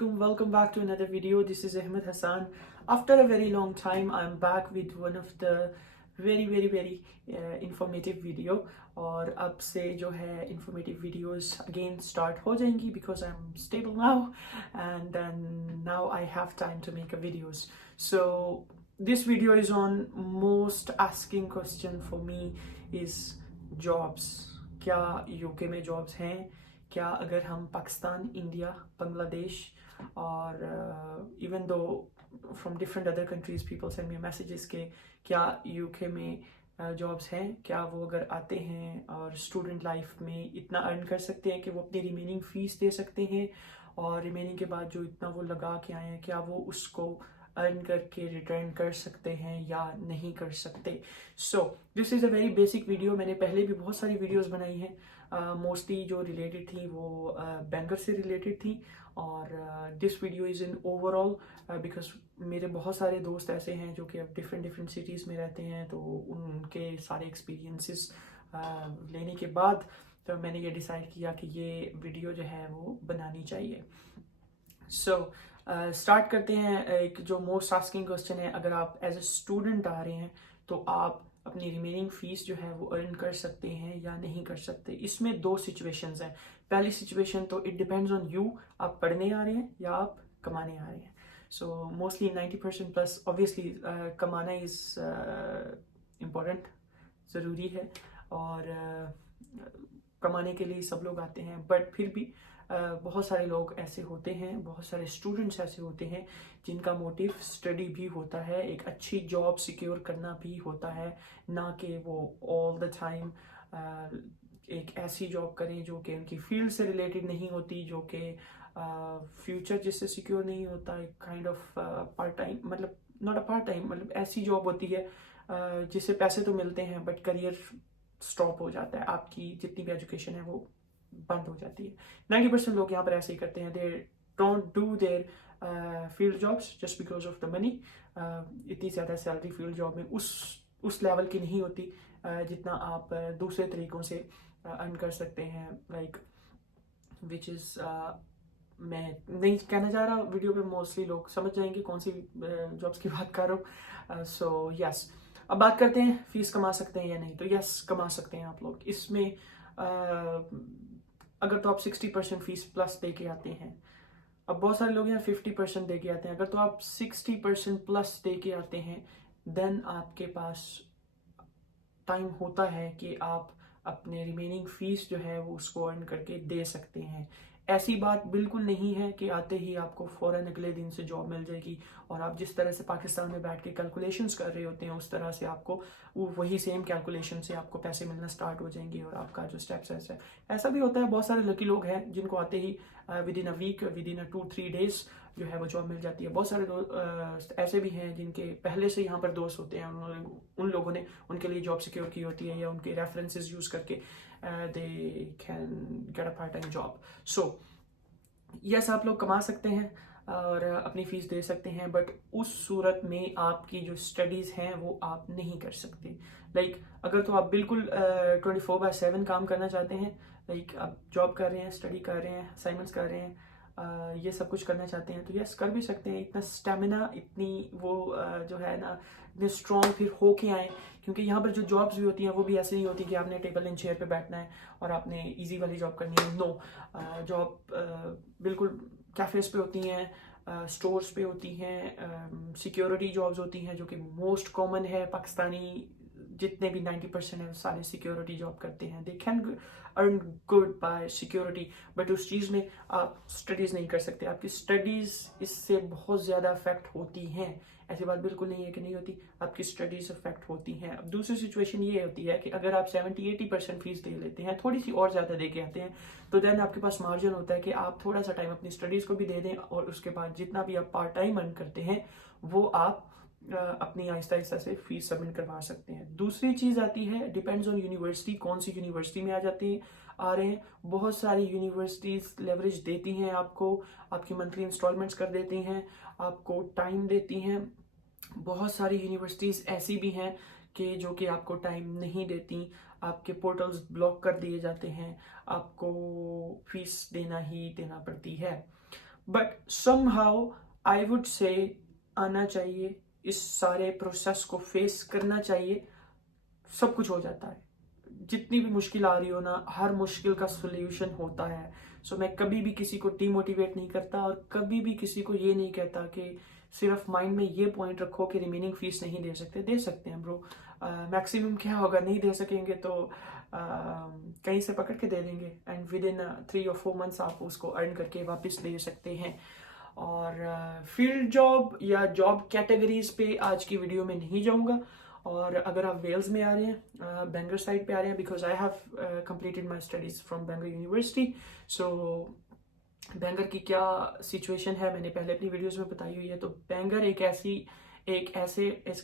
alaikum, welcome back to another video. This is Ahmed Hassan. After a very long time I'm back with one of the very informative video. और अब से जो है informative videos again start हो जाएंगी because I'm stable now and then now I have time to make a videos. So this video is on most asking question for me is jobs. क्या UK में jobs हैं? क्या अगर हम Pakistan, India, Bangladesh और even though from different other countries people send me messages के क्या UK में जॉब्स हैं, क्या वो अगर आते हैं और स्टूडेंट लाइफ में इतना अर्न कर सकते हैं कि वो अपनी रिमेनिंग फीस दे सकते हैं और रिमेनिंग के बाद जो इतना वो लगा के आए हैं क्या वो उसको अर्न करके रिटर्न कर सकते हैं या नहीं कर सकते. So this is a very basic video. मैंने पहले भी बहुत सारी वीडियोस बनाई हैं. मोस्टली जो रिलेटेड थी वो बैंकर से रिलेटेड थी और this video is in overall because मेरे बहुत सारे दोस्त ऐसे हैं जो कि अब डिफरेंट सिटीज़ में रहते हैं, तो उनके सारे एक्सपीरियंसेस लेने के बाद तो मैंने ये डिसाइड किया कि ये वीडियो जो है वो बनानी चाहिए. सो स्टार्ट करते हैं. एक जो मोस्ट आस्किंग क्वेश्चन है, अगर आप एज ए स्टूडेंट आ रहे हैं तो आप अपनी रिमेनिंग फीस जो है वो अर्न कर सकते हैं या नहीं कर सकते. इसमें दो सिचुएशंस हैं. पहली सिचुएशन तो इट डिपेंड्स ऑन यू, आप पढ़ने आ रहे हैं या आप कमाने आ रहे हैं. सो मोस्टली 90% प्लस ऑब्वियसली कमाना इज़ इम्पोर्टेंट, ज़रूरी है और कमाने के लिए सब लोग आते हैं. बट फिर भी बहुत सारे लोग ऐसे होते हैं, बहुत सारे स्टूडेंट्स ऐसे होते हैं जिनका मोटिव स्टडी भी होता है, एक अच्छी जॉब सिक्योर करना भी होता है, ना कि वो ऑल द टाइम एक ऐसी जॉब करें जो कि उनकी फील्ड से रिलेटेड नहीं होती, जो कि फ्यूचर जिससे सिक्योर नहीं होता. एक काइंड ऑफ पार्ट टाइम, मतलब नॉट अ पार्ट टाइम, मतलब ऐसी जॉब होती है जिससे पैसे तो मिलते हैं बट करियर स्टॉप हो जाता है, आपकी जितनी भी एजुकेशन है वो बंद हो जाती है. 90% लोग यहाँ पर ऐसे ही करते हैं. They don't do their field jobs just because of the money. इतनी ज़्यादा सैलरी फील्ड जॉब में उस लेवल की नहीं होती जितना आप दूसरे तरीक़ों से अर्न कर सकते हैं. लाइक विच इज़ मैं नहीं कहना चाह रहा, वीडियो पे मोस्टली लोग समझ जाएंगे कौन सी जॉब्स की बात कर रहा हूँ. सो यस, अब बात करते हैं फीस कमा सकते हैं या नहीं. तो यस, कमा सकते हैं आप लोग. इसमें अगर तो आप 60% फीस प्लस दे के आते हैं, अब बहुत सारे लोग यहाँ 50% दे के आते हैं, अगर तो आप 60% प्लस दे के आते हैं देन आपके पास टाइम होता है कि आप अपने रिमेनिंग फीस जो है वो उसको अर्न करके दे सकते हैं. ऐसी बात बिल्कुल नहीं है कि आते ही आपको फ़ौरन अगले दिन से जॉब मिल जाएगी और आप जिस तरह से पाकिस्तान में बैठ के कैलकुलेशंस कर रहे होते हैं उस तरह से आपको वही सेम कैलकुलेशन से आपको पैसे मिलना स्टार्ट हो जाएंगे और आपका जो स्टेप्स है ऐसा भी होता है. बहुत सारे लकी लोग हैं जिनको आते ही within a week, within a 2-3 days जो है वो जॉब मिल जाती है. बहुत सारे ऐसे भी हैं जिनके पहले से यहाँ पर दोस्त होते हैं, उन लोगों ने उनके लिए जॉब सिक्योर की होती है या उनके रेफरेंसेस यूज़ करके they can get a part time job. So yes, आप लोग कमा सकते हैं और अपनी फ़ीस दे सकते हैं, बट उस सूरत में आपकी जो स्टडीज़ हैं वो आप नहीं कर सकते. लाइक अगर तो आप बिल्कुल 24/7 काम करना चाहते हैं, लाइक आप जॉब कर रहे हैं, स्टडी कर रहे हैं, असाइनमेंट्स कर रहे हैं, ये सब कुछ करना चाहते हैं तो यस कर भी सकते हैं. इतना स्टेमिना, इतनी वो जो है ना, इतने स्ट्रॉन्ग फिर हो के आए, क्योंकि यहाँ पर जो जॉब्स भी होती हैं वो भी ऐसे नहीं होती कि आपने टेबल एंड चेयर पे बैठना है और आपने इजी वाली जॉब करनी है. नो, जॉब बिल्कुल कैफ़ेज़ पे होती हैं, स्टोर्स पे होती हैं, सिक्योरिटी जॉब्स होती हैं जो कि मोस्ट कॉमन है. पाकिस्तानी जितने भी 90% है सारे सिक्योरिटी जॉब करते हैं. They can earn good bye security, but उस चीज़ में आप स्टडीज़ नहीं कर सकते. आपकी स्टडीज़ इससे बहुत ज़्यादा अफेक्ट होती हैं. ऐसी बात बिल्कुल नहीं है कि नहीं होती, आपकी स्टडीज़ अफेक्ट होती हैं. अब दूसरी सिचुएशन ये होती है कि अगर आप 70-80% फीस दे लेते हैं, थोड़ी सी और ज़्यादा दे के आते हैं, तो देन आपके पास मार्जिन होता है कि आप थोड़ा सा टाइम अपनी स्टडीज़ को भी दे दें और उसके बाद जितना भी आप पार्ट टाइम अर्न करते हैं वो आप अपनी आहिस्ता से फीस सबमिट करवा सकते हैं. दूसरी चीज़ आती है, डिपेंड्स ऑन यूनिवर्सिटी, कौन सी यूनिवर्सिटी में आ रहे हैं. बहुत सारी यूनिवर्सिटीज़ लेवरेज देती हैं आपको, आपकी मंथली इंस्टॉलमेंट्स कर देती हैं, आपको टाइम देती हैं. बहुत सारी यूनिवर्सिटीज़ ऐसी भी हैं कि जो कि आपको टाइम नहीं देती, आपके पोर्टल्स ब्लॉक कर दिए जाते हैं, आपको फीस देना ही देना पड़ती है. But somehow I would say आना चाहिए, इस सारे प्रोसेस को फेस करना चाहिए, सब कुछ हो जाता है। जितनी भी मुश्किल आ रही हो ना, हर मुश्किल का सोल्यूशन होता है। सो मैं कभी भी किसी को डिमोटिवेट नहीं करता और कभी भी किसी को ये नहीं कहता कि सिर्फ माइंड में ये पॉइंट रखो कि रिमेनिंग फीस नहीं दे सकते। दे सकते हैं ब्रो, मैक्सिमम क्या होगा, नहीं दे सकेंगे तो कहीं से पकड़ के दे देंगे and with in 3 or 4 months आप उसको अर्न करके वापस दे सकते हैं। और फील्ड जॉब या जॉब कैटेगरीज पे आज की वीडियो में नहीं जाऊंगा। और अगर आप वेल्स में आ रहे हैं, बैंगर साइड पे आ रहे हैं, because I have completed my studies from banger university, so banger की क्या सिचुएशन है मैंने पहले अपनी वीडियोस में बताई हुई है। तो बैंगर एक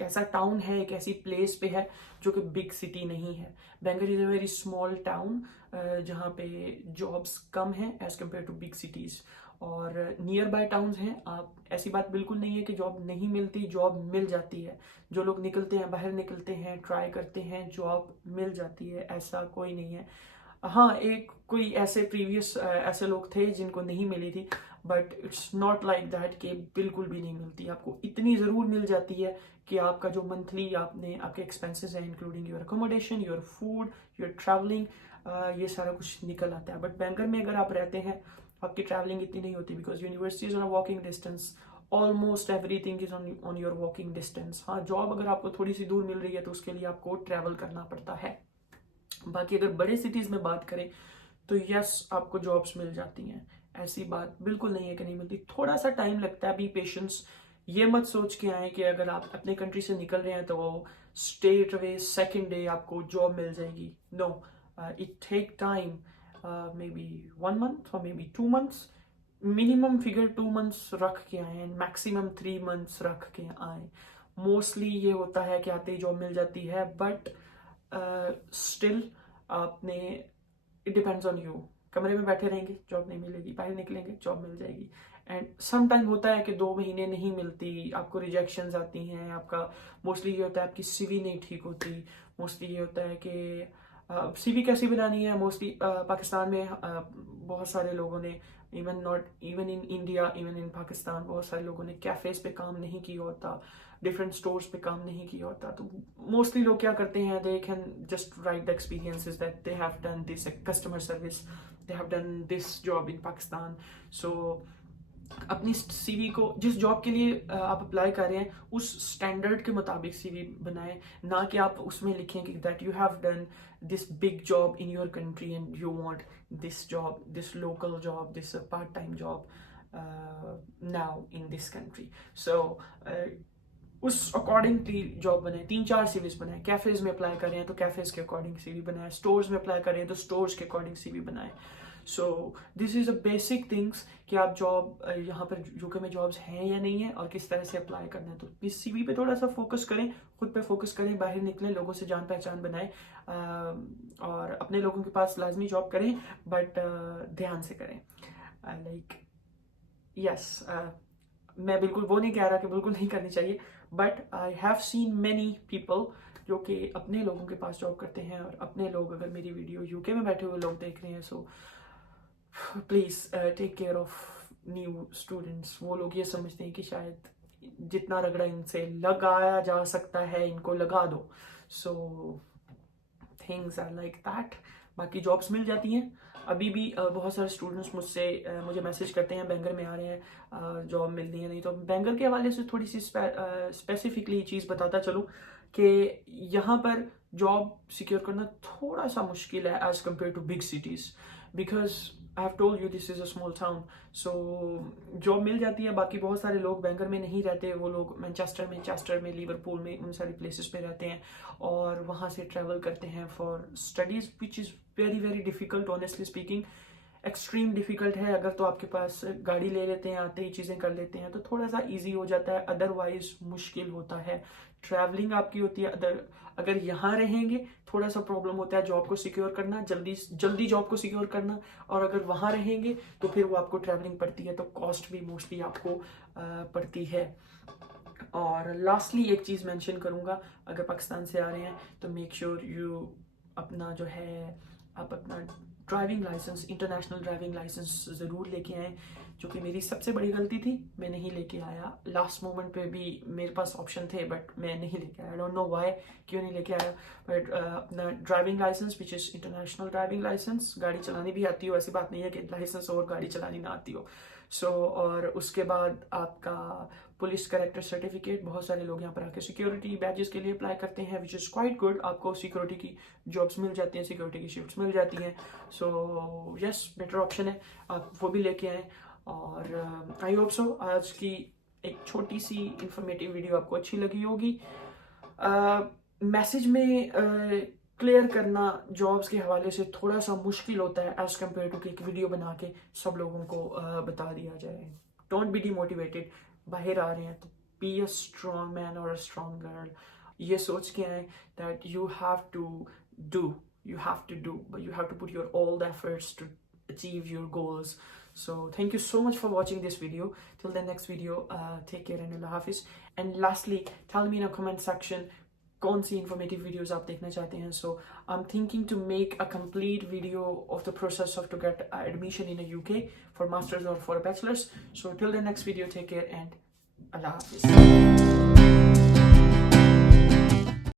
ऐसा टाउन है, एक ऐसी प्लेस पे है जो कि बिग सिटी नहीं है। Bangor is a very small town जहाँ पे जॉब्स कम हैं as compare to big cities, और नियर बाय टाउन्स हैं। आप ऐसी बात बिल्कुल नहीं है कि जॉब नहीं मिलती, जॉब मिल जाती है। जो लोग निकलते हैं, बाहर निकलते हैं, ट्राई करते हैं, जॉब मिल जाती है, ऐसा कोई नहीं है। हाँ, एक कोई ऐसे प्रीवियस ऐसे लोग थे जिनको नहीं मिली थी, but it's not like that कि बिल्कुल भी नहीं मिलती। आपको इतनी ज़रूर मिल जाती है कि आपका जो मंथली आपके एक्सपेंसेस हैं, including your accommodation, your food, your travelling, ये सारा कुछ निकल आता है। बट बैंगर में अगर आप रहते हैं, आपकी ट्रैवलिंग इतनी नहीं होती, because universities on walking distance, almost everything is on your walking distance. हाँ, जॉब अगर आपको थोड़ी सी दूर मिल रही है तो उसके लिए आपको ट्रैवल करना पड़ता है। बाकी अगर बड़े सिटीज में बात करें तो यस, आपको जॉब्स मिल जाती हैं, ऐसी बात बिल्कुल नहीं है कि नहीं मिलती। थोड़ा सा टाइम लगता है, बी पेशेंस। ये मत सोच के आए कि अगर आप अपने कंट्री से निकल रहे हैं तो स्ट्रेट अवे सेकेंड डे आपको जॉब मिल जाएगी। No, it take time, may be 1 month और may be 2 months। Minimum figure 2 months रख के आए, मैक्सिमम 3 months रख के आए। मोस्टली ये होता है कि आते ही जॉब मिल जाती है, बट स्टिल आपने, इट डिपेंड्स ऑन यू। कमरे में बैठे रहेंगे, जॉब नहीं मिलेगी, बाहर निकलेंगे, जॉब मिल जाएगी। एंड सम टाइम होता है कि 2 महीने नहीं मिलती, आपको रिजेक्शंस आती हैं, आपका मोस्टली ये होता है आपकी सीवी नहीं ठीक होती। मोस्टली ये होता है कि सीवी कैसी बनानी है। मोस्टली पाकिस्तान में बहुत सारे लोगों ने, even in India, even in Pakistan, बहुत सारे लोगों ने कैफेज पे काम नहीं किया होता, डिफरेंट स्टोर्स पे काम नहीं किया होता। तो मोस्टली लोग क्या करते हैं, they can just write the experiences that they have done this customer service, they have done this job in Pakistan. So अपनी सीवी को, जिस जॉब के लिए आप अप्लाई कर रहे हैं, उस स्टैंडर्ड के मुताबिक सीवी बनाएं, ना कि आप उसमें लिखें कि that you have done this big job in your country and you want this job, this local job, this part time job now in this country. So उस अकॉर्डिंगली जॉब बनाए, 3-4 सीवीज बनाए। कैफेज में apply कर रहे हैं तो cafes के according CV बनाए, स्टोर्स में अप्लाई कर रहे हैं तो स्टोर्स के अकॉर्डिंग सीवी बनाए। So this is a basic things कि आप जॉब यहाँ पर यूके में जॉब्स हैं या नहीं है और किस तरह से अप्लाई करना है। तो इस सीवी पे थोड़ा सा फोकस करें, खुद पे फोकस करें, बाहर निकलें, लोगों से जान पहचान बनाएं, और अपने लोगों के पास लाजमी जॉब करें, बट ध्यान से करें। लाइक यस, मैं बिल्कुल वो नहीं कह रहा कि बिल्कुल नहीं करनी चाहिए, but I have seen many people जो कि अपने लोगों के पास जॉब करते हैं। और अपने लोग, अगर मेरी वीडियो यूके में बैठे हुए लोग देख रहे हैं, so please take care of new students. वो लोग ये समझते हैं कि शायद जितना रगड़ा इनसे लगाया जा सकता है, इनको लगा दो। So things are like that. बाकी जॉब्स मिल जाती हैं। अभी भी बहुत सारे स्टूडेंट्स मुझे मैसेज करते हैं, बैंगर में आ रहे हैं, जॉब मिलनी है नहीं। तो बैंगर के हवाले से थोड़ी सी स्पेसिफिकली चीज़ बताता चलूँ कि यहाँ पर जॉब सिक्योर करना थोड़ा सा मुश्किल है as compare to big cities, because I have told you this is a small town. So job मिल जाती है। बाकी बहुत सारे लोग बैंगर में नहीं रहते, वो लोग मैनचेस्टर में, लिवरपूल में, उन सारी प्लेसेस पे रहते हैं और वहाँ से ट्रैवल करते हैं for studies, which is very very difficult, honestly speaking extreme difficult है। अगर तो आपके पास गाड़ी ले लेते हैं, आते ही चीज़ें कर लेते हैं तो थोड़ा सा इजी हो जाता है, अदरवाइज मुश्किल होता है। ट्रैवलिंग आपकी होती है। अगर यहाँ रहेंगे थोड़ा सा प्रॉब्लम होता है जॉब को सिक्योर करना, जल्दी जॉब को सिक्योर करना। और अगर वहाँ रहेंगे तो फिर वो आपको ट्रैवलिंग पड़ती है, तो कॉस्ट भी मोस्टली आपको पड़ती है। और लास्टली एक चीज़ मेंशन करूँगा, अगर पाकिस्तान से आ रहे हैं तो मेक श्योर यू अपना जो है, आप अपना driving licence, international driving licence ज़रूर लेके आएँ, जो कि मेरी सबसे बड़ी गलती थी, मैं नहीं लेके आया। लास्ट मोमेंट पे भी मेरे पास ऑप्शन थे बट मैं नहीं लेके आया। आई डोंट नो व्हाई, क्यों नहीं लेके आया। बट अपना driving licence which is international driving licence, गाड़ी चलानी भी आती हो, ऐसी बात नहीं है कि लाइसेंस और गाड़ी चलानी ना आती हो। और उसके बाद आपका पुलिस कैरेक्टर सर्टिफिकेट। बहुत सारे लोग यहाँ पर आके सिक्योरिटी बैजेस के लिए अप्लाई करते हैं, विच इज़ क्वाइट गुड। आपको सिक्योरिटी की जॉब्स मिल जाती हैं, सिक्योरिटी की शिफ्ट्स मिल जाती हैं। सो यस, बेटर ऑप्शन है, आप वो भी लेके आएँ। और आई होप सो आज की एक छोटी सी इंफॉर्मेटिव वीडियो आपको अच्छी लगी होगी। मैसेज में क्लियर करना जॉब्स के हवाले से थोड़ा सा मुश्किल होता है एज कम्पेयर टू कि एक वीडियो बना के सब लोगों को बता दिया जाए। Don't be demotivated. बाहर आ रहे हैं तो बी अ स्ट्रॉन्ग मैन और अ स्ट्रॉन्ग गर्ल। ये सोच के आए that you have to do, you have to do, but you have to put your all the efforts to achieve your goals. So thank you so much for watching this video. Till the next video, take care and Allah Hafiz. And lastly, tell me in a comment section कौन सी informative videos आप देखना चाहते हैं. So I'm thinking to make a complete video of the process of to get admission in the UK for masters or for a bachelor's. So till the next video, take care and Allah Hafiz.